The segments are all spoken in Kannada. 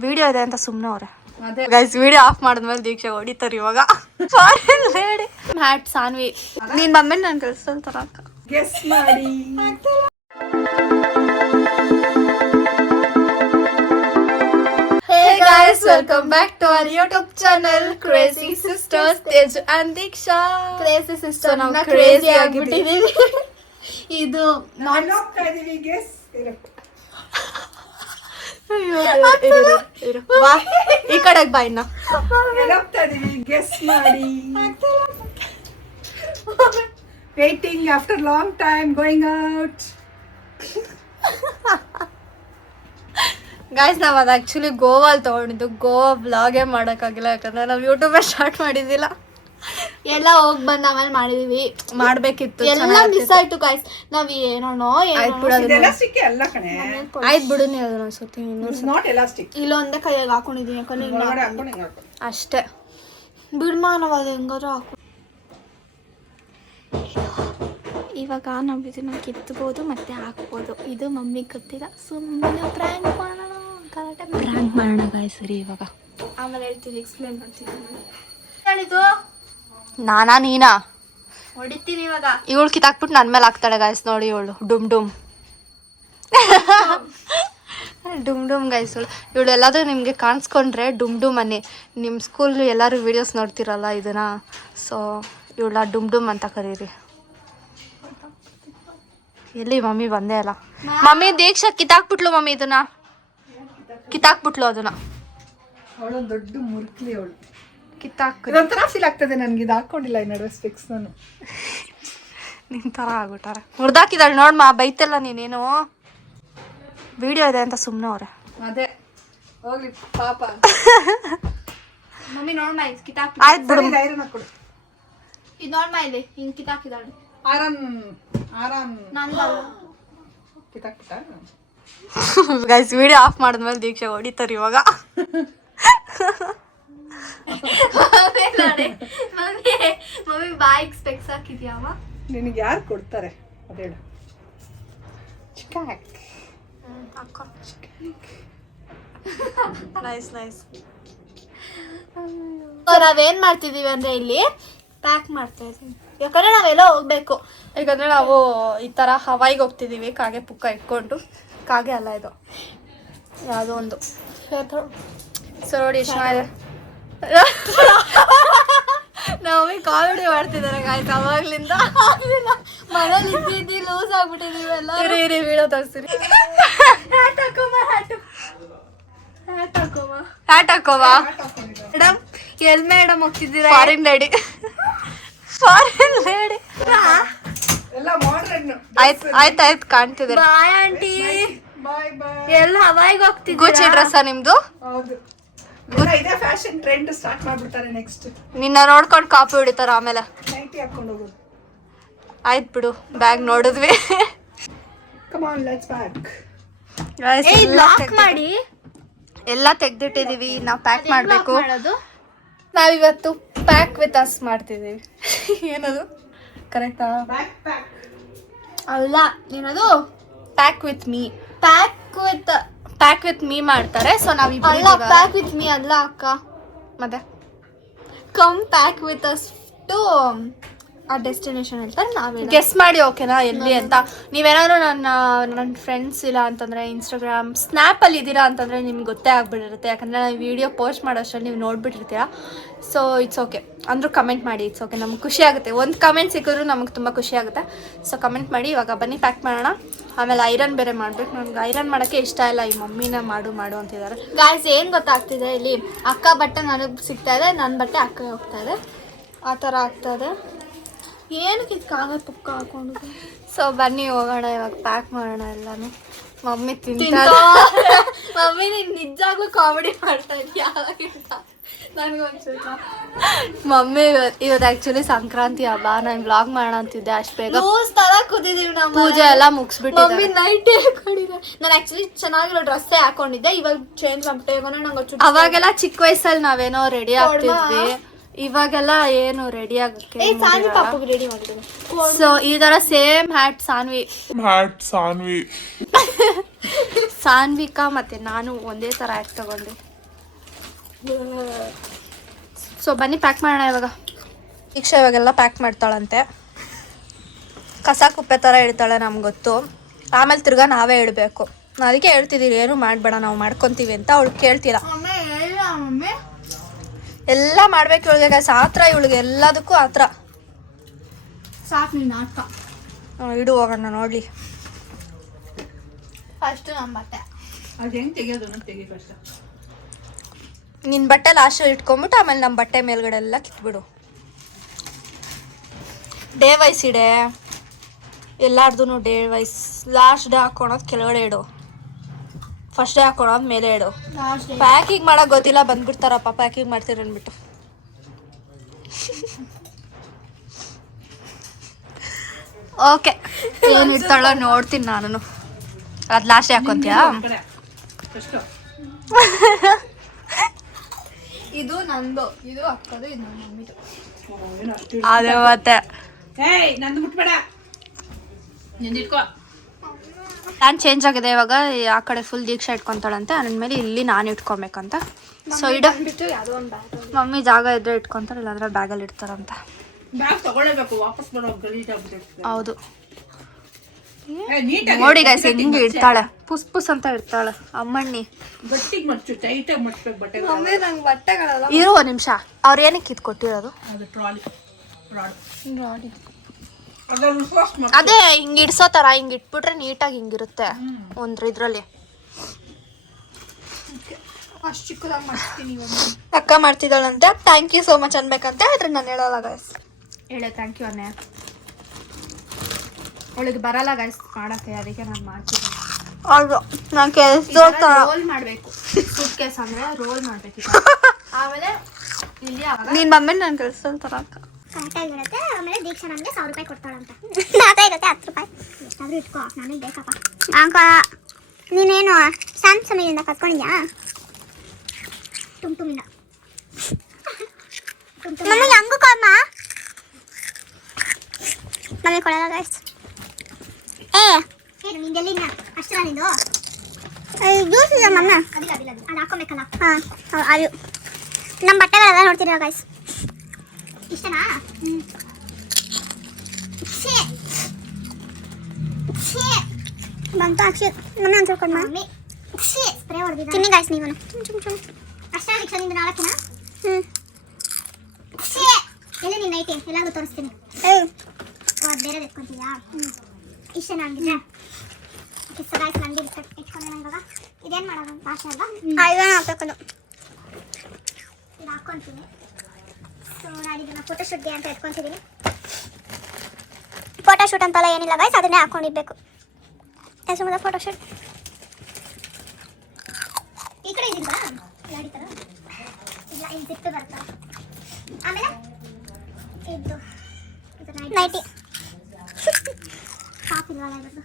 ವಿಡಿಯೋ ಇದೆ ಅಂತ ಸುಮ್ಮನೆ ಅವ್ರೆ. ಗೈಸ್ ವಿಡಿಯೋ ಆಫ್ ಮಾಡಿದ್ಮೇಲೆ ದೀಕ್ಷೆ ಹೊಡಿತಾರೆ ಇವಾಗ. ಹೇಳಿ ಹ್ಯಾಟ್ ಸಾನ್ವಿ ನೀನ್ ಮಮ್ಮಿ ನಾನು ಕೆಲಸದಲ್ಲಿ ತರಕ ಗೆಸ್ ಮಾಡಿ. Hey guys, welcome back to our YouTube channel Crazy Sisters Teju and Diksha. Crazy Sisters ನಾವು na crazy crazy ಆಗಿದ್ದೀವಿ. ಇದು ನಾನು ಹೋಗ್ತಾ ಇದೀವಿ ಗೆಸ್. ಬಾ ಈ ಕಡೆಗೆ ಬಾ ಇನ್ನ. ಹೋಗ್ತಾ ಇದೀವಿ ಗೆಸ್ ಮಾಡಿ. Waiting after long time going out. Guys ನಾವು ಅದು ಆ್ಯಕ್ಚುಲಿ ಗೋವಲ್ಲಿ ತೊಗೊಂಡಿದ್ದು. ಗೋವಾ ಬ್ಲಾಗೇ ಮಾಡೋಕ್ಕಾಗಿಲ್ಲ ಯಾಕಂದರೆ ನಾವು ಯೂಟ್ಯೂಬೇ ಸ್ಟಾರ್ಟ್ ಮಾಡಿದ್ದಿಲ್ಲ. ಎಲ್ಲ ಹೋಗ್ ಬಂದ ಆಮೇಲೆ ಮಾಡಿದೀವಿ. ಮಾಡಬೇಕಿತ್ತು, ಎಲ್ಲ ಮಿಸ್ ಆಯ್ತು ಗಾಯ್ಸ್. ನಾವ್ ಇದೆಲ್ಲ ಸಿಕ್ಕಿ ಅಲ್ಲ ಕಣೆ. ಆಯ್ತು ಬಿಡು ನೀವು ಅದನ್ನ ಅನ್ಸುತ್ತೆ ಇನ್ನೂರು ನಾಟ್ ಎಲಾಸ್ಟಿಕ್. ಇಲ್ಲೊಂದೇ ಕೈಯಾಗ ಹಾಕೊಂಡಿದೀನಿ ಯಾಕಂದ್ರೆ ಒಳಗಡೆ ಹಾಕೊಂಡು ಹಿಂಗೆ ಹಾಕು. ಅಷ್ಟೇ. ಬಿಡ್ಮಾ ನಾವ್ ಅದು ಹೆಂಗಾದ್ರೂ ಹಾಕೊ. ಇವಾಗ ನಾವು ಇದನ್ನ ಕಿತ್ಬೋದು ಮತ್ತೆ ಹಾಕ್ಬೋದು. ಇದು ಮಮ್ಮಿಗೆ ಗೊತ್ತಿಲ್ಲ, ಸುಮ್ಮನೆ ಪ್ರ್ಯಾಂಕ್ ಮಾಡೋಣ, ಕರೆಕ್ಟಾಗಿ ಪ್ರ್ಯಾಂಕ್ ಮಾಡೋಣ ಗಾಯ್ಸ್. ಸರಿ ಇವಾಗ ಆಮೇಲೆ ಹೇಳ್ತೀವಿ, ಎಕ್ಸ್ಪ್ಲೇನ್ ಮಾಡ್ತೀವಿ. ನಾನಾ ನೀನಾ ಹೊಡಿತೀನಿ ಇವಾಗ. ಇವಳು ಕಿತ್ತಾಕ್ಬಿಟ್ಟು ನನ್ನ ಮೇಲೆ ಹಾಕ್ತಾಳೆ ಗಾಯ್ಸ್. ನೋಡಿ ಇವಳು ಡುಮ್ ಡುಮ್ ಡುಮ್ ಡುಮ್ ಗೈಸ್. ಇವಳು ಎಲ್ಲಾದರೂ ನಿಮಗೆ ಕಾಣಿಸ್ಕೊಂಡ್ರೆ ಡುಮ್ ಡುಮ್ ಅನ್ನಿ. ನಿಮ್ಮ ಸ್ಕೂಲ್ ಎಲ್ಲರೂ ವೀಡಿಯೋಸ್ ನೋಡ್ತಿರಲ್ಲ ಇದನ್ನ, ಸೊ ಇವಳ ಡುಮ್ ಡುಮ್ ಅಂತ ಕರೀರಿ. ಎಲ್ಲಿ ಮಮ್ಮಿ ಬಂದೇ ಅಲ್ಲ. ಮಮ್ಮಿ ದೀಕ್ಷಾ ಕಿತ್ತಾಕ್ಬಿಟ್ಲು ಮಮ್ಮಿ, ಇದನ್ನ ಕಿತ್ತಾಕ್ಬಿಟ್ಲು ಅದನ್ನ. ಅವಳೊಂದು ದೊಡ್ಡ ಮುರ್ಕ್ಲಿ ಅವಳು. ಕಿತ್ತಾಕ್ ಇದೊಂಥರ ಫೀಲ್ ಆಗ್ತದೆ ನನಗೆ. ಇದು ಹಾಕೊಂಡಿಲ್ಲ ಈ ನಡುವೆ ಸ್ಪೆಕ್ಸ್ ನಾನು. ನಿನ್ನ ಥರ ಆಗ್ಬಿಟ್ಟಾರೆ. ಹುಡ್ದಾಕಿದಾಳೆ ನೋಡ್ಮಾ, ಬೈತಲ್ಲ ನೀನೇನು. ವಿಡಿಯೋ ಇದೆ ಅಂತ ಸುಮ್ಮನೆ ಅವ್ರೆ. ಅದೇ ಹೋಗ್ಲಿ ಪಾಪ. ಮಮ್ಮಿ ನೋಡ್ಮಾ ಇದು ಕಿತ್ತಾಕ್. ಆಯ್ತು ಬಿಡು. ಐರನ್ ಹಾಕೊಡು. ಇದು ನೋಡ್ಮಾ ಇಲ್ಲಿ ಹಿಂಗ್ ಕಿತ್ತಾಕಿದಾಳೆ. ಆರಾಮ್ ನಂದಲ್ಲ. ಕಿತ್ತಾಕ್ಬಿಟ್ಟ. ಗೈಸ್ ವಿಡಿಯೋ ಆಫ್ ಮಾಡಿದ್ಮೇಲೆ ದೀಕ್ಷೆ ಹೊಡಿತಾರೆ ಇವಾಗ. ಮಮ್ಮಿ ಬಾಯಿಗೆ ಸ್ಪೆಕ್ಸ್ ಹಾಕಿದ್ಯಾವ? ನಿನಗೆ ಯಾರು ಕೊಡ್ತಾರೆ ಅದೇಳು. ಚಿಕಾಕ್ ನೈಸ್ ನೈಸ್. ನಾವೇನ್ ಮಾಡ್ತಿದೀವಿ ಅಂದ್ರೆ ಇಲ್ಲಿ ಪ್ಯಾಕ್ ಮಾಡ್ತಾ ಇದೀವಿ. ಯಾಕಂದ್ರೆ ನಾವೆಲ್ಲ ಹೋಗ್ಬೇಕು. ಯಾಕಂದ್ರೆ ನಾವು ಈ ಥರ ಹವಾಯಿಗೆ ಹೋಗ್ತಿದ್ದೀವಿ, ಕಾಗೆ ಪುಕ್ಕ ಇಟ್ಕೊಂಡು. ಕಾಗೆ ಅಲ್ಲ ಇದು, ಯಾವುದೋ ಒಂದು. ಸೊ ನೋಡಿ ಎಷ್ಟು ಚೆನ್ನಾಗಿದೆ. ನಾವು ಕಾಮಿಡಿ ಮಾಡ್ತಿದ್ದಾರೆ ಗಾಯ್ಸ್ ಅವಾಗ್ಲಿಂದ. ಮನೇಲಿ ಇದ್ದಿದ್ದಿ ಲೂಸ್ ಆಗ್ಬಿಟ್ಟಿದೀವಿ ಎಲ್ಲ. ಇರಿ ಇರಿ ವಿಡಿಯೋ ತೋರಿಸ್ತೀರಿ. ಹ್ಯಾಟ್ ಹಾಕೋವಾ ಮೇಡಮ್? ಎಲ್ ಮೇಡಮ್ ಹೋಗ್ತಿದ್ದೀರಾ? Foreign lady. Foreign lady. ಎಲ್ಲ ಮಾಡ್ರನ್. ಆಯ್ತು ಕಾಣ್ತಿದೆ. Bye aunty. Bye bye. ಎಲ್ಲ ಹವಾಯಿಗೆ ಹೋಗ್ತಿದ್ದೀವಿ. ಗುಚ್ಚಿ ಡ್ರೆಸ್ಸಾ ನಿಮ್ದು? ಹೌದು, ಇದೇ ಫ್ಯಾಷನ್ ಟ್ರೆಂಡ್ ಸ್ಟಾರ್ಟ್ ಮಾಡ್ಬಿಡ್ತಾರೆ ನೆಕ್ಸ್ಟ್. ನಿನ್ನ ನೋಡ್ಕೊಂಡು ಕಾಪಿ ಹೊಡಿತಾರ ಆಮೇಲೆ. ನೈಟಿ ಹಾಕೊಂಡು ಹೋಗೋದು. ಆಯ್ತು ಬಿಡು, ಬ್ಯಾಗ್ ನೋಡಿದ್ವಿ. Come on let's back. Lock ಮಾಡಿ ಎಲ್ಲ ತೆಗ್ದಿಟ್ಟಿದೀವಿ. ನಾವು ಪ್ಯಾಕ್ ಮಾಡಬೇಕು. ಮಾಡೋದು ನಾವಿವತ್ತು ಪ್ಯಾಕ್ ವಿತ್ ಅಸ್ ಮಾಡ್ತಿದ್ದೀವಿ. ಏನದು ಕರೆಕ್ಟಾ? ಬ್ಯಾಕ್ ಪ್ಯಾಕ್ ಅಲ್ಲ, ಏನದು pack with me. Pack with me ಮಾಡ್ತಾರೆ. ಸೊ ಅಲ್ಲ, ನಾವಿಬ್ಬರು ಪ್ಯಾಕ್ ವಿತ್ ಮೀ ಅಲ್ಲ ಅಕ್ಕ. ಮತ್ತೆ come pack with us to ಆ ಡೆಸ್ಟಿನೇಷನ್ ಹೇಳ್ತಾರೆ. ನಾವೇ ಗೆಸ್ ಮಾಡಿ ಓಕೆನಾ ಎಲ್ಲಿ ಅಂತ. ನೀವೇನಾದ್ರು ನನ್ನ ಫ್ರೆಂಡ್ಸ್ ಇಲ್ಲ ಅಂತಂದರೆ ಇನ್ಸ್ಟಾಗ್ರಾಮ್ ಸ್ನ್ಯಾಪಲ್ಲಿ ಇದ್ದೀರಾ ಅಂತಂದರೆ ನಿಮ್ಗೆ ಗೊತ್ತೇ ಆಗ್ಬಿಟ್ಟಿರುತ್ತೆ. ಯಾಕಂದರೆ ನಾವು ವೀಡಿಯೋ ಪೋಸ್ಟ್ ಮಾಡೋಷ್ಟರಲ್ಲಿ ನೀವು ನೋಡ್ಬಿಟ್ಟಿರ್ತೀರ. ಸೊ ಇಟ್ಸ್ ಓಕೆ, ಅಂದರೂ ಕಮೆಂಟ್ ಮಾಡಿ. ಇಟ್ಸ್ ಓಕೆ, ನಮ್ಗೆ ಖುಷಿ ಆಗುತ್ತೆ. ಒಂದು ಕಮೆಂಟ್ ಸಿಕ್ಕಿದ್ರು ನಮಗೆ ತುಂಬ ಖುಷಿ ಆಗುತ್ತೆ. ಸೊ ಕಮೆಂಟ್ ಮಾಡಿ. ಇವಾಗ ಬನ್ನಿ ಪ್ಯಾಕ್ ಮಾಡೋಣ. ಆಮೇಲೆ ಐರನ್ ಬೇರೆ ಮಾಡಬೇಕು. ನನಗೆ ಐರನ್ ಮಾಡೋಕ್ಕೆ ಇಷ್ಟ ಇಲ್ಲ. ಈ ಮಮ್ಮಿನ ಮಾಡು ಅಂತಿದ್ದಾರೆ. ಗಾಯ್ಸ್ ಏನು ಗೊತ್ತಾಗ್ತಿದೆ, ಇಲ್ಲಿ ಅಕ್ಕ ಬಟ್ಟೆ ನನಗೆ ಸಿಗ್ತಾ ಇದೆ, ನನ್ನ ಬಟ್ಟೆ ಅಕ್ಕ ಹೋಗ್ತಾ ಇದೆ. ಆ ಥರ ಆಗ್ತದೆ. ಏನಕ್ಕೆ ಇದು ಕಾಗದ ಪುಕ್ಕ ಹಾಕೊಂಡು? ಸೊ ಬನ್ನಿ ಹೋಗೋಣ, ಇವಾಗ ಪ್ಯಾಕ್ ಮಾಡೋಣ ಎಲ್ಲಾನು. ಮಮ್ಮಿ ಮಮ್ಮಿ ನೀನು ನಿಜವಾಗ್ಲೂ ಕಾಮಿಡಿ ಮಾಡ್ತಾ ಇದೀಯ ಯಾವಾಗಿಂತ ನನಗೊಂಚೂರು. ಮಮ್ಮಿ ಇವತ್ತು ಆ್ಯಕ್ಚುಲಿ ಸಂಕ್ರಾಂತಿ ಹಬ್ಬ. ನಾನು ಬ್ಲಾಗ್ ಮಾಡೋಣ ಅಂತಿದ್ದೆ, ಅಷ್ಟು ಬೇಗ ಲೂಸ್ ತರ ಕೂತಿದೀವಿ ನಾವು. ಪೂಜೆ ಎಲ್ಲ ಮುಗಿಸ್ಬಿಟ್ಟಿದ್ದೆ. Mummy nighty ಹಾಕೊಂಡಿದ್ದೆ. ನಾನು ಆಕ್ಚುಲಿ ಚೆನ್ನಾಗಿರೋ ಡ್ರೆಸ್ಸೇ ಹಾಕೊಂಡಿದ್ದೆ. ಇವಾಗ ಚೇಂಜ್ ಮಾಡ್ಬಿಟ್ಟೆ. ಯಾಕಂದ್ರೆ ನಂಗೆ ಅವಾಗೆಲ್ಲ ಚಿಕ್ಕ ವಯಸ್ಸಲ್ಲಿ ನಾವೇನೋ ರೆಡಿ ಆಗ್ತಿದ್ವಿ. ಇವಾಗೆಲ್ಲ ಏನು ರೆಡಿ ಆಗಕ್ಕೆ ಸಾನ್ವಿ ಪಾಪಗೆ ರೆಡಿ ಮಾಡಿದ್ದೀನಿ. ಸೊ ಈ ತರ ಸೇಮ್ ಹ್ಯಾಟ್ ಸಾನ್ವಿಕಾ ಮತ್ತೆ ನಾನು ಒಂದೇ ತರ ಹ್ಯಾಟ್ ತಗೊಂಡೆ. ಸೊ ಬನ್ನಿ ಪ್ಯಾಕ್ ಮಾಡೋಣ ಇವಾಗ. ದೀಕ್ಷಾ ಇವಾಗೆಲ್ಲ ಪ್ಯಾಕ್ ಮಾಡ್ತಾಳಂತೆ. ಕಸ ಕುಪ್ಪೆ ಥರ ಇಡ್ತಾಳೆ, ನಮ್ಗೆ ಗೊತ್ತು. ಆಮೇಲೆ ತಿರ್ಗಾ ನಾವೇ ಇಡಬೇಕು. ಅದಕ್ಕೆ ಹೇಳ್ತಿದ್ದೀರಿ ಏನು ಮಾಡಬೇಡ, ನಾವು ಮಾಡ್ಕೊತೀವಿ ಅಂತ. ಅವಳು ಕೇಳ್ತೀರ. ಎಲ್ಲ ಮಾಡ್ಬೇಕು ಇವಳಿಗೆ ಆತ್ರ, ಇವಳಿಗೆ ಎಲ್ಲದಕ್ಕೂ ಆತ್ರ. ಸಾಕು ನೀನು ನಾಟಕ. ಇಡು ಹೋಗೋಣ ನೋಡ್ಲಿ. ಫಸ್ಟ್ ನಮ್ಮ ಬಟ್ಟೆ ಅದು ಹೆಂಗೆ ತೆಗಿಯೋದು ತೆಗಿ ಫಸ್ಟ್. ನಿನ್ನ ಬಟ್ಟೆ ಲಾಸ್ಟ್ ಇಟ್ಕೊಂಬಿಟ್ಟು ಆಮೇಲೆ ನಮ್ಮ ಬಟ್ಟೆ ಮೇಲ್ಗಡೆ ಎಲ್ಲ ಕಿತ್ಬಿಡು. ಡೇ ವೈಸ್ ಇಡೆ, ಎಲ್ಲಾರ್ದು ಡೇ ವೈಸ್. ಲಾಸ್ಟ್ ಡೇ ಹಾಕೊಳೋದು ಕೆಳಗಡೆ ಇಡು, ಫಸ್ಟ್ ಡೇ ಹಾಕೊಳೋದು ಮೇಲೆ ಇಡು. ಪ್ಯಾಕಿಂಗ್ ಮಾಡೋಕೆ ಗೊತ್ತಿಲ್ಲ, ಬಂದ್ಬಿಡ್ತಾರಪ್ಪ ಪ್ಯಾಕಿಂಗ್ ಮಾಡ್ತೀರಿ ಅಂದ್ಬಿಟ್ಟು. ಓಕೆ, ಏನು ಇಡ್ತಾಳ ನೋಡ್ತೀನಿ ನಾನು. ಅದು ಲಾಸ್ಟ್ ಹಾಕೊಂತೀಯಾ? ಇದು ನಂದು, ಇದು ಅಕ್ಕದು, ಇದು ನನ್ನ ಮಮ್ಮಿದು. ಅದೇ ಮತ್ತೆ ಏಯ್ ನಂದು ಮುಟ್ಬೇಡ, ನಿಂದಿಟ್ಕೋ. ಪ್ಲಾನ್ ಚೇಂಜ್ ಆಗಿದೆ ಇವಾಗ. ಆ ಕಡೆ ಫುಲ್ ದೀಕ್ಷಾ ಇಟ್ಕೊಂತಾಳಂತೆ, ಮೇಲೆ ಇಲ್ಲಿ ನಾನು ಇಟ್ಕೊಬೇಕಂತ. ಸೊ ಇಡ ಯಾವುದೋ ಒಂದು ಬ್ಯಾಗ್. ಮಮ್ಮಿ ಜಾಗ ಇದ್ರೆ ಇಟ್ಕೊಂತಾರೆ, ಇಲ್ಲಾಂದ್ರೆ ಬ್ಯಾಗಲ್ಲಿ ಇಡ್ತಾರಂತ. ಬ್ಯಾಗ್ ತಗೊಳ್ಳೇಬೇಕು, ವಾಪಸ್ ಬರೋ ಗಲೀಜಾಗ್ಬಿಟ್ಟು. ಹೌದು ನೀಟಾಗಿ ನೋಡಿ ಗೈಸ್, ಹೆಂಗೆ ಇಡ್ತಾಳೆ, ಪುಸ್ ಪುಸ್ ಅಂತ ಇಡ್ತಾಳೆ ಅಮ್ಮಣ್ಣಿ. ಗಟ್ಟಿಗೆ ಮಡ್ಚು, ಟೈಟಾಗಿ ಮಡ್ಚ್ಬೇಕು ಬಟ್ಟೆ. ಮಮ್ಮಿ ನಂಗೆ ಬಟ್ಟೆಗಳೆಲ್ಲ ಇರು ಒಂದು ನಿಮಿಷ. ಅವ್ರು ಏನಕ್ಕೆ ಇದು ಕೊಟ್ಟಿರೋದು? ಅದು ಟ್ರಾಲಿ ರಾಡ್. ನೋಡಿ. ಅದ್ರಲ್ಲಿ ಫಾಸ್ಟ್ ಮಾಡಿ ಅದೇ ಹಿಂಗೆ ಇಡ್ಸೋ ಥರ ಹಿಂಗೆ ಇಟ್ಬಿಟ್ರೆ ನೀಟಾಗಿ ಹಿಂಗಿರುತ್ತೆ ಒಂದ್ರ ಇದ್ರಲ್ಲಿ. ಅಷ್ಟು ಚಿಕ್ಕದಾಗಿ ಮಾಡ್ತೀನಿ ಇವಾಗ. ಅಕ್ಕ ಮಾಡ್ತಿದ್ದಾಳಂತೆ. ಥ್ಯಾಂಕ್ ಯು ಸೋ ಮಚ್ ಅನ್ಬೇಕಂತೆ, ಆದ್ರೆ ನಾನು ಹೇಳಲ್ಲ ಗೈಸ್. ಹೇಳೆ ಥ್ಯಾಂಕ್ ಯು ಅನ್ನೆ. ಅವಳಿಗೆ ಬರಲ್ಲ ಗೈಸ್ ಮಾಡಕ್ಕೆ, ಅದಕ್ಕೆ ನಾನು ಮಾಡ್ತೀನಿ. ಹೌದು, ನಾನು ಕೆಲಸ ರೋಲ್ ಮಾಡಬೇಕು. ಸೂಟ್ ಕೇಸ್ ಅಂದರೆ ರೋಲ್ ಮಾಡಬೇಕು. ಆಮೇಲೆ ಇಲ್ಲಿ ನಿನ್ನ ಮಮ್ಮಿ ನಾನು ಕೆಲಸ ತರಕ ಕರೆಕ್ಟಾಗಿರುತ್ತೆ. ಆಮೇಲೆ ದೀಕ್ಷಾ ನನಗೆ 1000 ರೂಪಾಯಿ ಕೊಡ್ತಾಳಂತ. ನಾತಾ ಇರುತ್ತೆ 10 ರೂಪಾಯಿ ಎಷ್ಟಾದ್ರೂ ಇಟ್ಕೋ, ನನಗೆ ಬೇಕಪ್ಪ. ಅಂಕ ನೀನೇನು ಸ್ಯಾಮ್ಸಂಗಿಂದ ಕತ್ಕೊಂಡಿದ್ಯಾ? ಟುಮ್ಟುಮಿಂದ. ಮಮ್ಮಿ ಹಂಗೂ ಕೊಮ್ಮ, ಮಮ್ಮಿ ಕೊಡಲ್ಲ ಗೈಸ್. ಏನು ನಿಂದೆಲ್ಲಿನ ಅಷ್ಟರ ನಿಂದು ಜ್ಯೂಸ್ ಇದೆ ಮಮ್ಮ. ಅದಿಲ್ಲ ಅದು ಹಾಕೋಬೇಕಲ್ಲ. ಹಾಂ ಅದು ನಮ್ಮ ಬಟ್ಟೆಗಳೆಲ್ಲ ನೋಡ್ತೀರಾ ಗೈಸ್. ಇಷ್ಟನಾ? ಬಂತು ಅಕ್ಷಿ. ಮಮ್ಮಿ ಒಂದು ಕೊಡು ಮಮ್ಮಿ. ಸ್ಪ್ರೇ ಹೊಡೆದಿದ್ದ ತಿನ್ನಿ ಗಾಯ್ಸ್ ನೀವು. ಅಷ್ಟೇ ದೀಕ್ಷಾ ನಿಂದು 4 ಎಲ್ಲಿ ನಿನ್ನ ಐತೆ ಎಲ್ಲಾದ್ರೂ ತೋರಿಸ್ತೀನಿ. ಅದು ಬೇರೆ ಎತ್ಕೊಂತೀಯಾ? ಇಷ್ಟ ನನಗೆ ಇಷ್ಟ ಗಾಯ್ಸ್. ನನಗೆ ಇಟ್ಕೊಂಡೆ ಇವಾಗ. ಇದೇನು ಮಾಡೋದು ಭಾಷೆ ಅಲ್ಲ, ಇದನ್ನು ಹಾಕೋದು. ಇದು ಹಾಕ್ಕೊಂತೀನಿ. ಸೊ ನಾನು ಇದನ್ನು ಫೋಟೋಶೂಟ್ಗೆ ಅಂತ ಎತ್ಕೊತಿದ್ದೀನಿ. ಫೋಟೋಶೂಟ್ ಅಂತೆಲ್ಲ ಏನಿಲ್ಲ ಗೈಸ್, ಅದನ್ನೇ ಹಾಕ್ಕೊಂಡಿರ್ಬೇಕು. ಸುಮ್ಮನೆ ಫೋಟೋಶೂಟ್ ಈ ಕಡೆ ಇದಿಲ್ವಾ ಗಾಡಿ ಥರ? ಇಲ್ಲ, ಇಲ್ಲಿ ಜಿಪ್ಪು ಬರ್ತವೆ. ಆಮೇಲೆ ಇದು ನೈಟಿ ಟಾಪ್ ಇಲ್ವಲ್ಲ ಇವತ್ತು.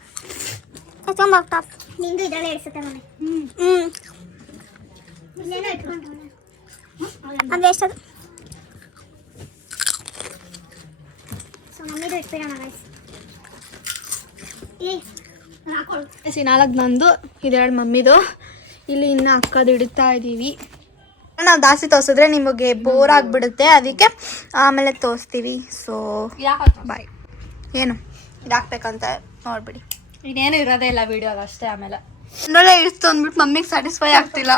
ತುಂಬ ಟಾಪ್ ನಿಂದು ಇದರಲ್ಲೇ ಇಡಿಸುತ್ತೆ ಮಮ್ಮಿ. ಇಲ್ಲೇನೋ ಇಟ್ಕೊಂಡು ಅದು ಎಷ್ಟದು? So ಮಮ್ಮಿದು ಇಟ್ಬಿಡೋಣ guys. ಹಾಕೊಳ್ಳು. 4 ನಂದು, 2 ಮಮ್ಮಿದು. ಇಲ್ಲಿ ಇನ್ನು ಅಕ್ಕದು ಇಡ್ತಾ ಇದ್ದೀವಿ. ನಾವು ಜಾಸ್ತಿ ತೋರಿಸಿದ್ರೆ ನಿಮಗೆ ಬೋರ್ ಆಗಿಬಿಡುತ್ತೆ, ಅದಕ್ಕೆ ಆಮೇಲೆ ತೋರಿಸ್ತೀವಿ. So bye. ಏನು ಇದು ಹಾಕ್ಬೇಕಂತ ನೋಡ್ಬಿಡಿ. ಇನ್ನೇನು ಇರೋದೇ ಇಲ್ಲ ವಿಡಿಯೋದು ಅಷ್ಟೇ. ಆಮೇಲೆ ಇನ್ನೊಳ್ಳೆ ಇಷ್ಟು ಅಂದ್ಬಿಟ್ಟು ಮಮ್ಮಿಗೆ ಸ್ಯಾಟಿಸ್ಫೈ ಆಗ್ತಿಲ್ಲ.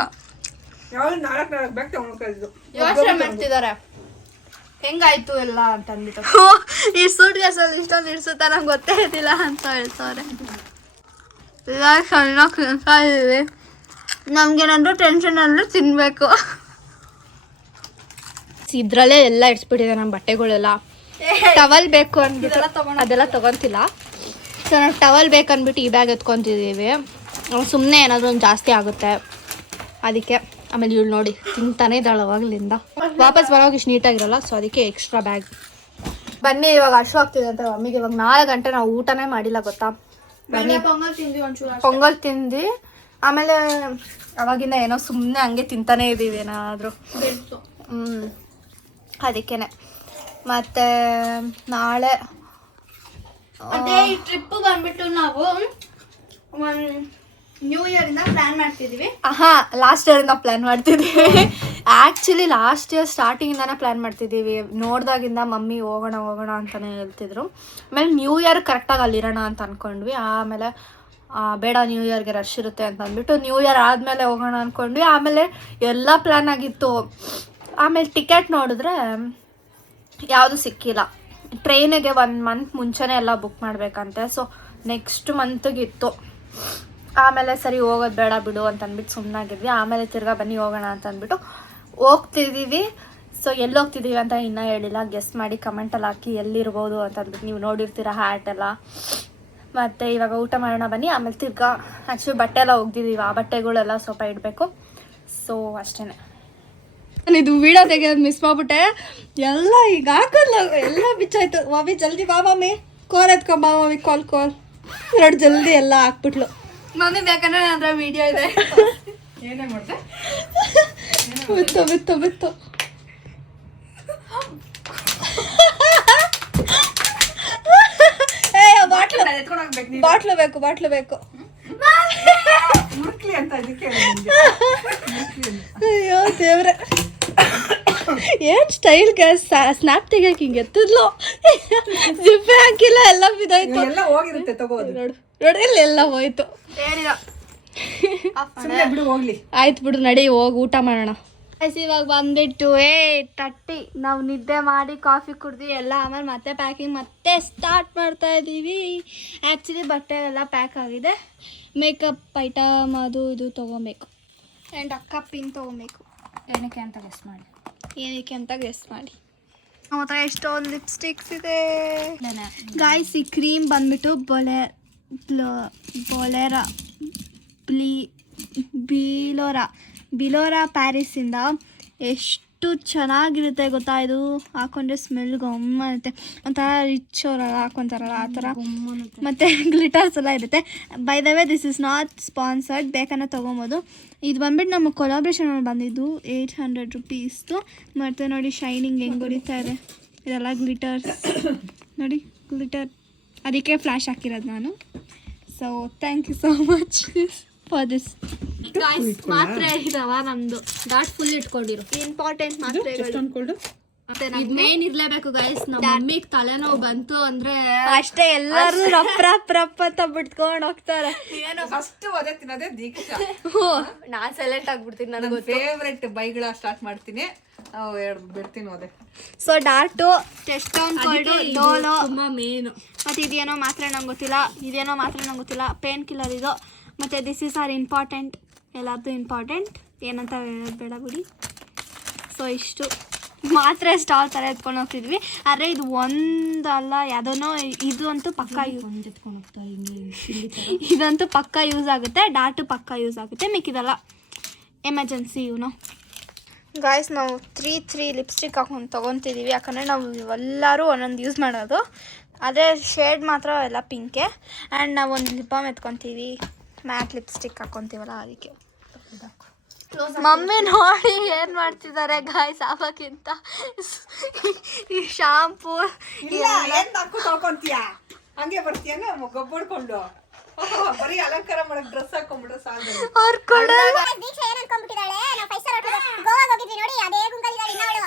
ಯಾವ್ದು 4 ಬ್ಯಾಗ್ ತಗೊಂಡ್ಕಳಿದ್ದು ಯೋಚನೆ ಮಾಡ್ತಿದ್ದಾರೆ ಹೆಂಗಾಯ್ತು ಎಲ್ಲ ಅಂತ ಅಂದ್ಬಿಟ್ಟು. ಈ ಸೂಟ್ ಕೇಸಲ್ಲಿ ಇಷ್ಟೊಂದು ಇಡ್ಸುತ್ತಾ ನಂಗೆ ಗೊತ್ತೇ ಇದ್ದಿಲ್ಲ ಅಂತ ಹೇಳ್ತಾರೆ. ಇಲ್ಲ ಚೆನ್ನಾಗಿ ತಿನ್ತಾ ಇದ್ದೀವಿ. ನಮ್ಗೇನಾದ್ರು ಟೆನ್ಷನ್ ಅಂದರೆ ತಿನ್ನಬೇಕು. ಇದ್ರಲ್ಲೇ ಎಲ್ಲ ಇಡ್ಸ್ಬಿಟ್ಟಿದೆ ನಮ್ಮ ಬಟ್ಟೆಗಳೆಲ್ಲ. ಟವಲ್ ಬೇಕು ಅಂದ್ಬಿಟ್ಟು ಅದೆಲ್ಲ ತೊಗೊತಿಲ್ಲ. ಸೊ ನಾವು ಟವಲ್ ಬೇಕು ಅಂದ್ಬಿಟ್ಟು ಈ ಬ್ಯಾಗ್ ಎತ್ಕೊತಿದ್ದೀವಿ. ಸುಮ್ಮನೆ ಏನಾದರೂ ಒಂದು ಜಾಸ್ತಿ ಆಗುತ್ತೆ ಅದಕ್ಕೆ. ಆಮೇಲೆ ಇವಳು ನೋಡಿ ತಿಂತಾನೆ ಇದ್ದಾಳೆ ಅವಾಗಲಿಂದ. ವಾಪಸ್ ಬರೋವಾಗ ಇಷ್ಟು ನೀಟಾಗಿರಲ್ಲ, ಸೊ ಅದಕ್ಕೆ ಎಕ್ಸ್ಟ್ರಾ ಬ್ಯಾಗ್. ಬನ್ನಿ, ಇವಾಗ ಹಶು ಆಗ್ತಿದೆ ಅಂತ ಮಮ್ಮಿಗೆ. ಇವಾಗ 4 ಗಂಟೆ ನಾವು ಊಟನೇ ಮಾಡಿಲ್ಲ ಗೊತ್ತಾ. ಬನ್ನಿ ಪೊಂಗಲ್ ತಿಂದು ಆಮೇಲೆ ಅವಾಗಿಂದ ಏನೋ ಸುಮ್ಮನೆ ಹಂಗೆ ತಿಂತಾನೆ ಇದ್ದೀವಿ ಏನಾದರೂ. ಅದಕ್ಕೇನೆ. ಮತ್ತು ನಾಳೆ ಅದೇ ಈ ಟ್ರಿಪ್ ಬಂದ್ಬಿಟ್ಟು ನಾವು ಒಂದು ನ್ಯೂ ಇಯರಿಂದ ಪ್ಲಾನ್ ಮಾಡ್ತಿದ್ದೀವಿ. ಲಾಸ್ಟ್ ಇಯರಿಂದ ಪ್ಲ್ಯಾನ್ ಮಾಡ್ತಿದ್ದೀವಿ. ಆ್ಯಕ್ಚುಲಿ ಲಾಸ್ಟ್ ಇಯರ್ ಸ್ಟಾರ್ಟಿಂಗಿಂದಾನೇ ಪ್ಲ್ಯಾನ್ ಮಾಡ್ತಿದ್ದೀವಿ. ನೋಡ್ದಾಗಿಂದ ಮಮ್ಮಿ ಹೋಗೋಣ ಅಂತಲೇ ಹೇಳ್ತಿದ್ರು. ಆಮೇಲೆ ನ್ಯೂ ಇಯರ್ ಕರೆಕ್ಟಾಗಿ ಅಲ್ಲಿರೋಣ ಅಂತ ಅಂದ್ಕೊಂಡ್ವಿ. ಆಮೇಲೆ ಬೇಡ, ನ್ಯೂ ಇಯರ್ಗೆ ರಶ್ ಇರುತ್ತೆ ಅಂತ ಅಂದ್ಬಿಟ್ಟು ನ್ಯೂ ಇಯರ್ ಆದಮೇಲೆ ಹೋಗೋಣ ಅಂದ್ಕೊಂಡ್ವಿ. ಆಮೇಲೆ ಎಲ್ಲ ಪ್ಲ್ಯಾನ್ ಆಗಿತ್ತು. ಆಮೇಲೆ ಟಿಕೆಟ್ ನೋಡಿದ್ರೆ ಯಾವುದು ಸಿಕ್ಕಿಲ್ಲ. ಟ್ರೈನಿಗೆ 1 ಮಂತ್ ಮುಂಚೆನೇ ಎಲ್ಲ ಬುಕ್ ಮಾಡಬೇಕಂತೆ. ಸೊ ನೆಕ್ಸ್ಟ್ ಮಂತ್ಗಿತ್ತು. ಆಮೇಲೆ ಸರಿ ಹೋಗೋದು ಬೇಡ ಬಿಡು ಅಂತ ಅಂದ್ಬಿಟ್ಟು ಸುಮ್ಮನಾಗಿದ್ವಿ. ಆಮೇಲೆ ತಿರ್ಗಾ ಬನ್ನಿ ಹೋಗೋಣ ಅಂತ ಅಂದ್ಬಿಟ್ಟು ಹೋಗ್ತಿದ್ದೀವಿ. ಸೊ ಎಲ್ಲಿ ಹೋಗ್ತಿದ್ದೀವಿ ಅಂತ ಇನ್ನೂ ಹೇಳಿಲ್ಲ. ಗೆಸ್ ಮಾಡಿ ಕಮೆಂಟಲ್ಲಿ ಹಾಕಿ ಎಲ್ಲಿರ್ಬೋದು ಅಂತ ಅಂದ್ಬಿಟ್ಟು. ನೀವು ನೋಡಿರ್ತೀರ ಹ್ಯಾಟ್ ಎಲ್ಲ. ಮತ್ತು ಇವಾಗ ಊಟ ಮಾಡೋಣ ಬನ್ನಿ. ಆಮೇಲೆ ತಿರ್ಗಾ ಆ್ಯಕ್ಚುಲಿ ಬಟ್ಟೆ ಎಲ್ಲ ಒಗ್ದಿದ್ದೀವಿ. ಆ ಬಟ್ಟೆಗಳೆಲ್ಲ ಸ್ವಲ್ಪ ಇಡಬೇಕು. ಸೊ ಅಷ್ಟೇ. ಇದು ವಿಡಿಯೋ ತೆಗೆಯೋದು ಮಿಸ್ ಮಾಡ್ಬಿಟ್ಟೆ. ಎಲ್ಲ ಈಗ ಹಾಕಲ್ಲ, ಎಲ್ಲ ಬಿಚ್ಚಾಯ್ತು. ಮಮ್ಮಿ ಜಲ್ದಿ ಬಾ ಮಮ್ಮಿ, ಕೋಲ್ ಎತ್ಕೊಂಬ ಮಮ್ಮಿ, ಕೋಲ್ ಎರಡು ಜಲ್ದಿ ಎಲ್ಲ ಹಾಕ್ಬಿಟ್ಲು. ಮಮ್ಮಿ ಬೇಕಂದ್ರೆ ನನ್ನ ಹತ್ರ ವಿಡಿಯೋ ಇದೆ. ಏನೇ ಮಾಡಿದೆ? ಬಿತ್ತು ಬಾಟ್ಲು ಬೇಕು. ಮುಡ್ಕ್ಲಿ ಅಂತ ಇದಕ್ಕೆ ಅಯ್ಯೋ ದೇವ್ರೆ, ಏನ್ ಸ್ಟೈಲ್ಗೆ ಸ್ನ್ಯಾಪ್ ತೆಗಿಯಕ್ಕೆ ಹಿಂಗೆ ಎತ್ತಿದ್ಲು. ಜಿಪ್ಪೆ ಹಾಕಿಲ್ಲ, ಎಲ್ಲ ಬಿದ್ದಾಯ್ತು. ಎಲ್ಲ ಹೋಗಿರುತ್ತೆ ತಗೋದು. ನೋಡಿ ಎಲ್ಲ ಹೋಯ್ತು. ಏನಿಲ್ಲ, ಸುಮ್ಮನೆ ಬಿಡು ಹೋಗ್ಲಿ. ಆಯ್ತು ಬಿಡು, ನಡಿ ಹೋಗಿ ಊಟ ಮಾಡೋಣ. ಇವಾಗ ಬಂದ್ಬಿಟ್ಟು 8:30 ನಾವು ನಿದ್ದೆ ಮಾಡಿ ಕಾಫಿ ಕುಡ್ದು ಎಲ್ಲ. ಆಮೇಲೆ ಮತ್ತೆ ಪ್ಯಾಕಿಂಗ್ ಮತ್ತೆ ಸ್ಟಾರ್ಟ್ ಮಾಡ್ತಾ ಇದ್ದೀವಿ. ಆ್ಯಕ್ಚುಲಿ ಬಟ್ಟೆ ಎಲ್ಲ ಪ್ಯಾಕ್ ಆಗಿದೆ. ಮೇಕಪ್ ಐಟಮ್ ಅದು ಇದು ತೊಗೊಬೇಕು. ಆ್ಯಂಡ್ ಅಕ್ಕ ಪಿನ್ ತೊಗೊಬೇಕು. ಏನಕ್ಕೆ ಅಂತ ಗೆಸ್ ಮಾಡಿ. ನಮ್ಮ ಹತ್ರ ಎಷ್ಟೊಂದು ಲಿಪ್ಸ್ಟಿಕ್ಸ್ ಇದೆ ಗಾಯ್ಸ್. ಈ ಕ್ರೀಮ್ ಬಂದ್ಬಿಟ್ಟು ಬಿಲೋರಾ ಪ್ಯಾರಿಸಿಂದ. ಎಷ್ಟು ಚೆನ್ನಾಗಿರುತ್ತೆ ಗೊತ್ತಾ, ಇದು ಹಾಕೊಂಡ್ರೆ ಸ್ಮೆಲ್ ಗಮ್ಮತ್ತೆ. ಒಂಥರ ರಿಚ್ ಅವರೆಲ್ಲ ಹಾಕೊತಾರಲ್ಲ ಆ ಥರ. ಮತ್ತು ಗ್ಲಿಟರ್ಸ್ ಎಲ್ಲ ಇರುತ್ತೆ. By the way this is not sponsored, ಬೇಕನ್ನ ತೊಗೊಬೋದು. ಇದು ಬಂದ್ಬಿಟ್ಟು ನಮ್ಮ ಕೊಲಾಬ್ರೇಷನ್ ಬಂದಿದ್ದು 800 ರುಪೀಸ್ದು. ಮತ್ತು ನೋಡಿ ಶೈನಿಂಗ್ ಹೆಂಗೆ ಹೊಡಿತಾ ಇದೆ. ಇದೆಲ್ಲ ಗ್ಲಿಟರ್ಸ್ ನೋಡಿ, ಗ್ಲಿಟರ್. ಅದಕ್ಕೆ ಫ್ಲ್ಯಾಶ್ ಹಾಕಿರೋದು ನಾನು. So thank you so much for this. ಮಾತ್ರೆ ಇದಾವ ನಮ್ದು. Dot full ಇಟ್ಕೊಂಡಿರು. ಇಂಪಾರ್ಟೆಂಟ್ ಮಾತ್ರೆಗಳು. ಮತ್ತೆ ಮೇನ್ ಇರ್ಲೇಬೇಕು ಗೈಸ್. ನಮ್ಮ ಮಮ್ಮಿಗೆ ತಲೆನೋವು ಬಂತು ಅಂದ್ರೆ ಅಷ್ಟೇ, ಎಲ್ಲರೂ ರಪ್ ಅಂತ ಬಿಟ್ಕೊಂಡು ಹೋಗ್ತಾರೆ. ಫಸ್ಟ್ ಅದೇ ತಿನ್ನೋದೇ ದೀಕ್ಷಾ. ನಾನು ಸೈಲೆಂಟ್ ಆಗ್ಬಿಡ್ತೀನಿ. ನನಗೆ ಫೇವ್ರೆಟ್ ಬೈಗಳ ಸ್ಟಾರ್ಟ್ ಮಾಡ್ತೀನಿ, ಬಿಡ್ತೀನಿ ಅದೇ. ಸೊ ಡಾರ್ಟು, ಟೆಸ್ಟೋನ್ ಕೋಲ್ಡು, ಡೋಲೋ ತುಂಬಾ ಮೇನು. ಮತ್ತು ಇದೇನೋ ಮಾತ್ರೆ ನಂಗೆ ಗೊತ್ತಿಲ್ಲ, ಪೇನ್ ಕಿಲ್ಲರ್ ಇದು. ಮತ್ತು ದಿಸ್ ಈಸ್ ಆರ್ ಇಂಪಾರ್ಟೆಂಟ್, ಎಲ್ಲರದ್ದು ಇಂಪಾರ್ಟೆಂಟ್, ಏನಂತ ಹೇಳೋದು ಬೇಡ ಬಿಡಿ. ಸೊ ಇಷ್ಟು ಮಾತ್ರೆ ಸ್ಟಾಲ್ ಥರ ಎತ್ಕೊಂಡು ಹೋಗ್ತಿದ್ವಿ. ಆದರೆ ಇದು ಒಂದಲ್ಲ ಯಾವುದೋ, ಇದು ಅಂತೂ ಇದಂತೂ ಪಕ್ಕ ಯೂಸ್ ಆಗುತ್ತೆ. ಡಾಟು ಪಕ್ಕ ಯೂಸ್ ಆಗುತ್ತೆ, ಮಿಕ್ಕಿದಲ್ಲ ಎಮರ್ಜೆನ್ಸಿ ಇವನು. ಗಾಯ್ಸ್ ನಾವು 3 ಲಿಪ್ಸ್ಟಿಕ್ ಹಾಕೊಂಡು ತೊಗೊತಿದ್ದೀವಿ. ಯಾಕಂದರೆ ನಾವು ಎಲ್ಲರೂ ಒಂದೊಂದು ಯೂಸ್ ಮಾಡೋದು. ಅದೇ ಶೇಡ್ ಮಾತ್ರ ಎಲ್ಲ ಪಿಂಕೆ. ಆ್ಯಂಡ್ ನಾವು ಒಂದು ಲಿಪ್ ಬಾಮ್ ಎತ್ಕೊತೀವಿ, ಮ್ಯಾಟ್ ಲಿಪ್ಸ್ಟಿಕ್ ಹಾಕ್ಕೊತೀವಲ್ಲ ಅದಕ್ಕೆ. ಮಮ್ಮಿ ನೋಡಿ ಏನು ಮಾಡ್ತಿದ್ದಾರೆ ಗಾಯ್ಸ್. ಆವಾಗಿಂತ ಈ ಶಾಂಪೂ ತೊಳ್ಕೊಂತೀಯ, ಹಂಗೆ ಬರ್ತೀಯನ ಗೊಬ್ಬಡ್ಕೊಂಡು. ಬರೀ ಅಲಂಕಾರ ಮಾಡಕ್ ಡ್ರೆಸ್ ಹಾಕೊಂಡ್ಬಿಟ್ರೆ ಸಾಕು. ದೀಕ್ಷಾ ಏನ್ ಅನ್ಕೊಂಡ್ಬಿಟ್ಟಿದ್ದಾಳೆ, ನಾವು 5 ಸ್ಟಾರ್ ಹೋಟೆಲ್ ಗೋವಾಗೆ ಹೋಗಿದ್ವಿ ನೋಡಿ, ಅದೇ ಗುಂಗಲ್ಲಿದ್ದಾಳೆ ಇನ್ನವಳು.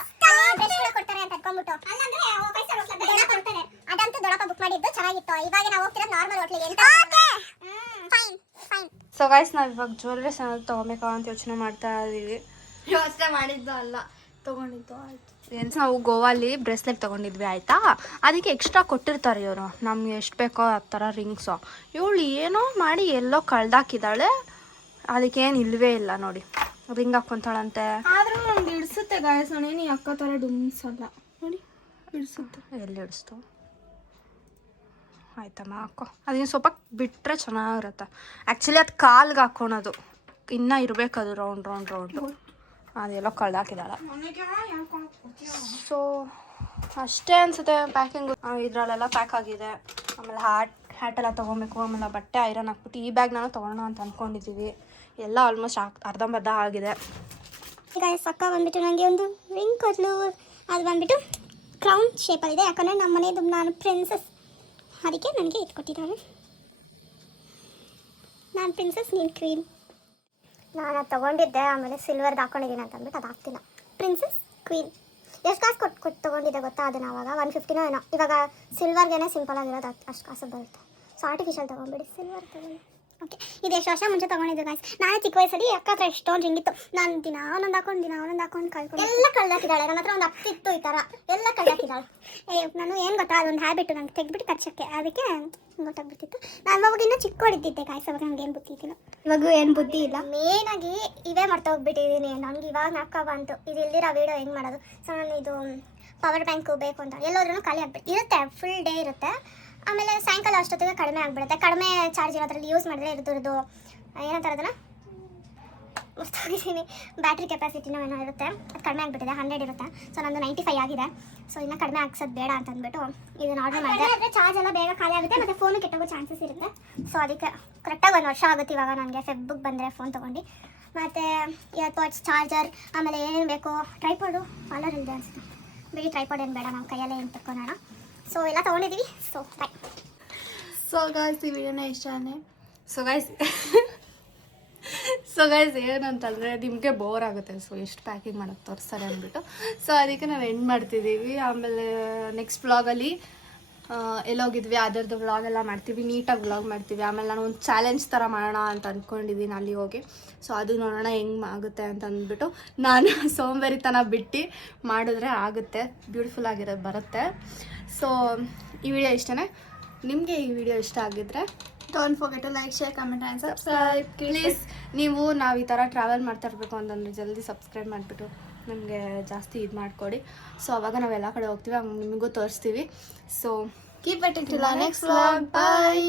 ಡ್ರೆಸ್ ಕೂಡ ಕೊಡ್ತಾರೆ ಅಂತ ಅನ್ಕೊಂಡ್ಬಿಟ್ಟು. ಅಲ್ಲಂದ್ರೆ 5 ಸ್ಟಾರ್ ಹೋಟೆಲ್ ಕೊಡ್ತಾರೆ. ಅದಂತೂ ದೊಡ್ಡಪ್ಪ ಬುಕ್ ಮಾಡಿದ್ದು ಚೆನ್ನಾಗಿತ್ತು. ಇವಾಗ ನಾವು ಹೋಗ್ತಿರೋದು ನಾರ್ಮಲ್ ಹೋಟ್ಲಿಗೆ. ಫೈನ್. ಸೊ ಗಾಯ್ಸ್ ನಾವು ಇವಾಗ ಜ್ಯುವೆಲ್ರೀಸ್ ಏನಾದ್ರು ತೊಗೊಬೇಕಾ ಅಂತ ಯೋಚನೆ ಮಾಡ್ತಾ ಇದ್ದೀವಿ. ಯೋಚನೆ ಮಾಡಿದ್ದು ಅಲ್ಲ, ತೊಗೊಂಡಿದ್ದು ಆಯ್ತು. ನಾವು ಗೋವಾಲಿ ಬ್ರೇಸ್ಲೆಟ್ ತೊಗೊಂಡಿದ್ವಿ ಆಯಿತಾ. ಅದಕ್ಕೆ ಎಕ್ಸ್ಟ್ರಾ ಕೊಟ್ಟಿರ್ತಾರೆ ಇವರು, ನಮ್ಗೆ ಎಷ್ಟು ಬೇಕೋ ಆ ಥರ ರಿಂಗ್ಸು. ಇವಳು ಏನೋ ಮಾಡಿ ಎಲ್ಲೋ ಕಳ್ದಾಕಿದ್ದಾಳೆ. ಅದಕ್ಕೇನು ಇಲ್ಲವೇ ಇಲ್ಲ ನೋಡಿ, ರಿಂಗ್ ಹಾಕ್ಕೊಂತಾಳಂತೆ. ಆದರೂ ನಂಗೆ ಇಡಿಸುತ್ತೆ ಗಾಯಸ್. ನಾನೇನು ಅಕ್ಕ ಥರ ಡುಮ್ಸಲ್ಲ ನೋಡಿ, ಇಡಿಸುತ್ತೆ. ಎಲ್ಲಿ ಇಡಿಸ್ತು? ಆಯ್ತಮ್ಮ ಹಾಕೋ. ಅದನ್ನು ಸ್ವಲ್ಪ ಬಿಟ್ಟರೆ ಚೆನ್ನಾಗಿರುತ್ತೆ. ಆ್ಯಕ್ಚುಲಿ ಅದು ಕಾಲ್ಗೆ ಹಾಕ್ಕೊಳೋದು ಇನ್ನೂ ಇರಬೇಕು, ಅದು ರೌಂಡು. ಅದೆಲ್ಲ ಕಳ್ದಾಕಿದ್ದಾಳೆ. ಸೊ ಅಷ್ಟೇ ಅನಿಸುತ್ತೆ ಪ್ಯಾಕಿಂಗು. ಇದರಲ್ಲೆಲ್ಲ ಪ್ಯಾಕ್ ಆಗಿದೆ. ಆಮೇಲೆ ಹ್ಯಾಟೆಲ್ಲ ತೊಗೊಬೇಕು. ಆಮೇಲೆ ಬಟ್ಟೆ ಐರನ್ ಹಾಕ್ಬಿಟ್ಟು ಈ ಬ್ಯಾಗ್ ನಾನು ತೊಗೊಳೋಣ ಅಂತ ಅಂದ್ಕೊಂಡಿದ್ದೀವಿ. ಎಲ್ಲ ಆಲ್ಮೋಸ್ಟ್ ಅರ್ಧಂಬರ್ಧ ಆಗಿದೆ. ಈಗ ಅಕ್ಕ ಬಂದ್ಬಿಟ್ಟು ನನಗೆ ಒಂದು ರಿಂಗ್ ಕೊಟ್ಲು. ಅದು ಬಂದುಬಿಟ್ಟು ಕ್ರೌನ್ ಶೇಪಲ್ಲಿದೆ, ಯಾಕಂದರೆ ನಮ್ಮ ಮನೆಯದು ನಾನು ಪ್ರಿನ್ಸಸ್, ಅದಕ್ಕೆ ನನಗೆ ಇಟ್ಕೊಟ್ಟಿದ್ದಾರೆ. ನಾನು ಪ್ರಿನ್ಸಸ್, ನೀನು ಕ್ವೀನ್. ನಾನು ಅದು ತೊಗೊಂಡಿದ್ದೆ, ಆಮೇಲೆ ಸಿಲ್ವರ್ದು ಹಾಕ್ಕೊಂಡಿದ್ದೀನಿ ಅಂತ ಅಂದ್ಬಿಟ್ಟು ಅದು ಆಗ್ತಿಲ್ಲ. ಪ್ರಿನ್ಸಸ್ ಕ್ವೀನ್ ಎಷ್ಟು ಕಾಸು ಕೊಟ್ಟು ತೊಗೊಂಡಿದ್ದೆ ಗೊತ್ತಾ ಅದನ್ನು? ಆವಾಗ 150 ಏನೋ. ಇವಾಗ ಸಿಲ್ವರ್ಗೆ ಸಿಂಪಲ್ ಆಗಿರೋದು ಅಷ್ಟು ಕಾಸು ಬರುತ್ತೆ. ಸೊ ಆರ್ಟಿಫಿಷಿಯಲ್ ತೊಗೊಂಬಿಡಿ, ಸಿಲ್ವರ್ ತೊಗೊಂಡು. ಓಕೆ, ಇದು ಎಷ್ಟು ವರ್ಷ ಮುಂಚೆ ತೊಗೊಂಡಿದ್ದು ಗಾಯ್ಸ್. ನಾನು ಚಿಕ್ಕ ವಯಸ್ಸಲ್ಲಿ ಅಕ್ಕ ಹತ್ರ ಎಷ್ಟೊಂದು ರಿಂಗಿತ್ತು. ನಾನು ದಿನ ಒಂದೊಂದು ಹಾಕೊಂಡು ಕಳ್ಕೊಂಡು ಎಲ್ಲ ಕಳ್ದಾಕಿದ್ದಾಳೆ. ನನ್ನ ಹತ್ರ ಒಂದು 10 ಇತ್ತು ಈ ಥರ, ಎಲ್ಲ ಕಳ್ದಾಕಿದ್ದಾಳೆ. ನಾನು ಏನು ಗೊತ್ತಾ, ಅದೊಂದು ಹ್ಯಾಬಿಟ್ಟು ನನಗೆ ತೆಗೆದ್ಬಿಟ್ಟು ಕಚ್ಚಕ್ಕೆ, ಅದಕ್ಕೆ ಗೊತ್ತಾಗ್ಬಿಟ್ಟಿತ್ತು. ನಾನು ಅವಾಗ ಇನ್ನೂ ಚಿಕ್ಕ ಹೊಡಿತಿದ್ದೆ ಗಾಯ್ಸ್, ಅವಾಗ ನನಗೆ ಏನು ಬುದ್ಧಿ ಇದ್ದಿಲ್ಲ. ಇವಾಗೂ ಏನು ಬುದ್ಧಿ ಇಲ್ಲ. ಮೇನಾಗಿ ಇವೇ ಮಾಡ್ತಾ ಹೋಗ್ಬಿಟ್ಟಿದ್ದೀನಿ. ನನಗೆ ಇವಾಗ ನಾಕ ಬಂತು, ಇದು ಇಲ್ದಿರೋ ವೀಡಿಯೋ ಹೆಂಗೆ ಮಾಡೋದು. ಸೊ ನಾನು ಇದು ಪವರ್ ಬ್ಯಾಂಕು ಬೇಕು ಅಂತ ಎಲ್ಲೋದ್ರೂ ಖಾಲಿ ಆಗ್ಬಿಟ್ಟು ಇರುತ್ತೆ, ಫುಲ್ ಡೇ ಇರುತ್ತೆ. ಆಮೇಲೆ ಸಾಯಂಕಾಲ ಅಷ್ಟೊತ್ತಿಗೆ ಕಡಿಮೆ ಆಗಿಬಿಡುತ್ತೆ. ಕಡಿಮೆ ಚಾರ್ಜ್ ಇರೋದ್ರಲ್ಲಿ ಯೂಸ್ ಮಾಡಿದ್ರೆ ಇದ್ರದ್ದು ಏನಂತಾರೆ ಅದನ್ನು ಮಸ್ತಾಗಿದ್ದೀನಿ, ಬ್ಯಾಟ್ರಿ ಕೆಪಾಸಿಟಿನೂ ಏನೋ ಇರುತ್ತೆ, ಅದು ಕಡಿಮೆ ಆಗಿಬಿಟ್ಟಿದೆ, 100 ಇರುತ್ತೆ. ಸೊ ನಂದು 95 ಆಗಿದೆ. ಸೊ ಇನ್ನೂ ಕಡಿಮೆ ಆಗ್ಸೋದು ಬೇಡ ಅಂತ ಅಂದ್ಬಿಟ್ಟು ಇದನ್ನು ಆರ್ಡರ್ ಮಾಡಿದೆ. ಆದರೆ ಚಾರ್ಜ್ ಎಲ್ಲ ಬೇಗ ಖಾಲಿ ಆಗುತ್ತೆ ಮತ್ತು ಫೋನು ಕೆಟ್ಟೋಗೋ ಚಾನ್ಸಸ್ ಇರುತ್ತೆ. ಸೊ ಅದಕ್ಕೆ ಕರೆಕ್ಟಾಗಿ 1 ವರ್ಷ ಆಗುತ್ತೆ ಇವಾಗ ನನಗೆ ಫೆಬ್ರಿಗೆ ಬಂದರೆ ಫೋನ್ ತೊಗೊಂಡು. ಮತ್ತು ಇಯರ್ಪಾಡ್ಸ್, ಚಾರ್ಜರ್, ಆಮೇಲೆ ಏನೇನು ಬೇಕು, ಟ್ರೈಪಾಡು ಕಾಲರ್ ಇಲ್ಲದೆ ಅನಿಸುತ್ತೆ, ಬಿಡಿ ಟ್ರೈಪಾಡ್ ಏನು ಬೇಡ, ನಾವು ಕೈಯಲ್ಲೇ ಏನು ತಕ್ಕೊಳ್ಳೋಣ. ಸೊ ಎಲ್ಲ ತೊಗೊಂಡಿದ್ದೀವಿ. So bye. ಸೊ ಗಾಯ್ಸ್ ಈ ವಿಡಿಯೋನ ಇಷ್ಟನೇ. ಸೊ ಗೈಸ್ ಏನಂತಂದರೆ ನಿಮಗೆ ಬೋರ್ ಆಗುತ್ತೆ. ಸೊ ಎಷ್ಟು ಪ್ಯಾಕಿಂಗ್ ಮಾಡೋಕ್ಕೆ ತೋರಿಸ್ತಾರೆ ಅಂದ್ಬಿಟ್ಟು ಸೊ ಅದಕ್ಕೆ ನಾವು ಎಂಡ್ ಮಾಡ್ತಿದ್ದೀವಿ. ಆಮೇಲೆ ನೆಕ್ಸ್ಟ್ ವ್ಲಾಗಲ್ಲಿ ಎಲ್ಲೋಗಿದ್ವಿ ಅದರದ್ದು ವ್ಲಾಗ್ ಎಲ್ಲ ಮಾಡ್ತೀವಿ, ನೀಟಾಗಿ ವ್ಲಾಗ್ ಮಾಡ್ತೀವಿ. ಆಮೇಲೆ ನಾನು ಒಂದು ಚಾಲೆಂಜ್ ಥರ ಮಾಡೋಣ ಅಂತ ಅಂದ್ಕೊಂಡಿದ್ದೀನಿ ಅಲ್ಲಿ ಹೋಗಿ. ಸೊ ಅದು ನೋಡೋಣ ಹೆಂಗೆ ಆಗುತ್ತೆ ಅಂತ ಅಂದ್ಬಿಟ್ಟು ನಾನು ಸೋಂಬೇರಿತನ ಬಿಟ್ಟು ಮಾಡಿದ್ರೆ ಆಗುತ್ತೆ, ಬ್ಯೂಟಿಫುಲ್ ಆಗಿರೋದು ಬರುತ್ತೆ. ಸೊ ಈ ವಿಡಿಯೋ ಇಷ್ಟನೇ. ನಿಮಗೆ ಈ ವಿಡಿಯೋ ಇಷ್ಟ ಆಗಿದ್ದರೆ don't forget to like, share, comment and subscribe please. ನೀವು ನಾವು ಈ ಥರ ಟ್ರಾವೆಲ್ ಮಾಡ್ತಾ ಇರಬೇಕು ಅಂತಂದರೆ ಜಲ್ದಿ ಸಬ್ಸ್ಕ್ರೈಬ್ ಮಾಡಿಬಿಟ್ಟು ನಮಗೆ ಜಾಸ್ತಿ ಇದು ಮಾಡಿಕೊಡಿ. ಸೊ ಅವಾಗ ನಾವು ಎಲ್ಲ ಕಡೆ ಹೋಗ್ತೀವಿ, ಹಂಗೆ ನಿಮಗೂ ತೋರಿಸ್ತೀವಿ. So keep waiting till next vlog. ಬಾಯ್.